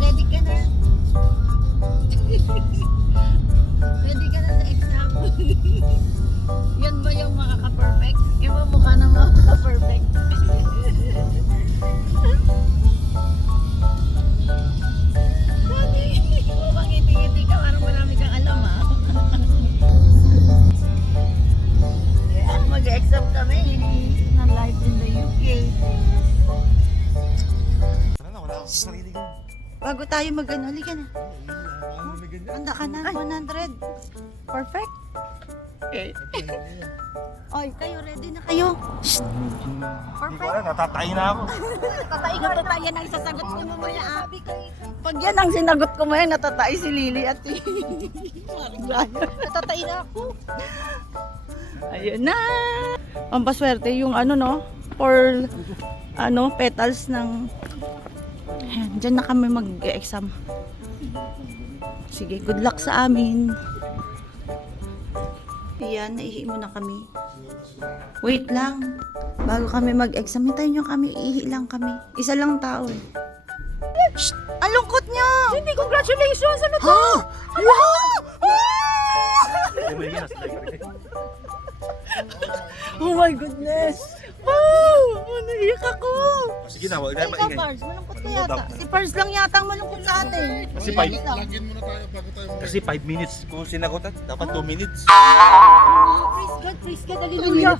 Ready ka na? Ready ka na sa exam? Yan ba yung makaka-perfect? Yung ba mukha ng makaka-perfect? Mukhang ngiti-ngiti ka, parang marami kang alam ha. Yeah, mag-exam kami na life in the UK. Wala akong sarili ko. Bago tayo mag-ano, halika na. Handa ka na, 100. Perfect. Okay. Oy, kayo, ready na kayo? Shh. Hindi ko alam, natatay na ako. Natatay yan ang sasagot ko mamaya. Pag yan ang sinagot ko mamaya, natatay si Lily at natatay na ako. Ayun na. Pampaswerte yung ano no, for ano, petals ng ayan, dyan na kami mag-exam. Sige, good luck sa amin. Ayan, naihi muna kami. Wait lang. Bago kami mag-exam, hintayin nyo kami. Ihi lang kami. Isa lang tao eh. Shh! Ang lungkot nyo! Hindi, congratulations! Ano to? Oh my goodness! Oh! Naiyak ako! Sige na, huwag na Ay, maingay. Pars, malungkot ka yata. Si Pars lang yata ang malungkot sa atin. Kasi 5 kasi 5 minutes kung sinagutan, dapat 2 minutes. Praise God, hallelujah.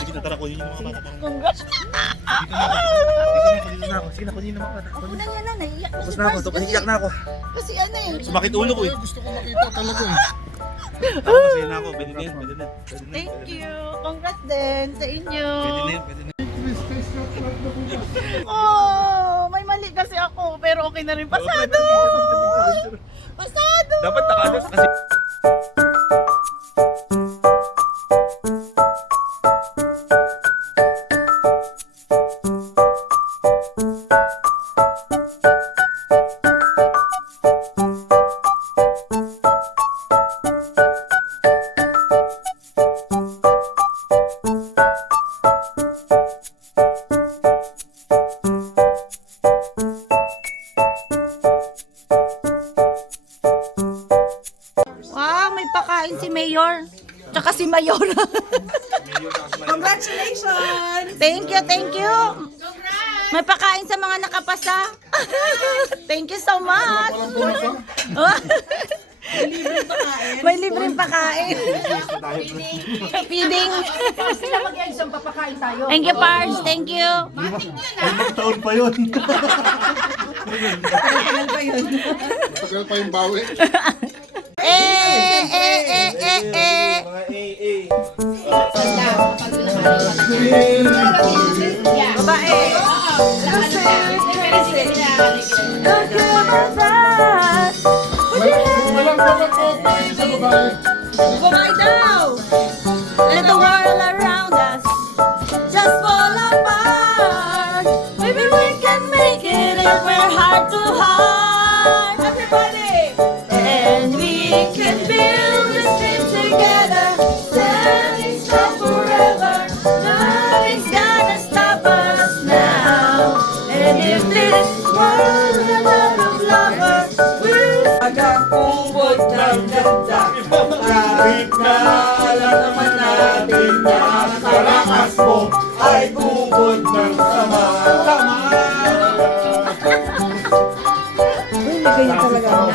Sige na, tara, kunin yung mga bata. Congrats! Dito na ako. Sige na, kunin yung mga bata. Ako na yan na, naiyak na Tapos si na ako, Pars. iyak na ako. Kasi ano eh. Sumakit ulo ko eh. Gusto ko makita talaga. Ako kasi na ako, pwede na yun, pwede na. Thank you. Congrats din sa inyo. Pwede na yun, pwede na. Oh, may mali kasi ako, pero okay na rin. Pasado! Pasado! Dapat nakalas kasi. Wow, may pakain si Mayor. Tsaka si Mayora. Congratulations! Thank you, thank you. May pakain sa mga nakapasa. Thank you so much. May libreng pakain. Feeding. Sila mag-exam, papakain tayo. Thank you, Pars. Thank you. Ilang taon pa yun. Tagal pa yun. Tagal pa yung bawi. Mga AA. Babae. Walang po sa babae. Babae daw. Let the world around us just fall apart. Maybe we can make it if we're heart to heart. Everybody. And we can build this dream together. Standing strong forever. Nothing's gonna stop us now. And if this world is a world of lovers, we'll Pagkakubod ng ganda. Kahit na alam naman natin na kalakas mo ay kubod ng sama. Tama! Uy, ganyan talaga ako.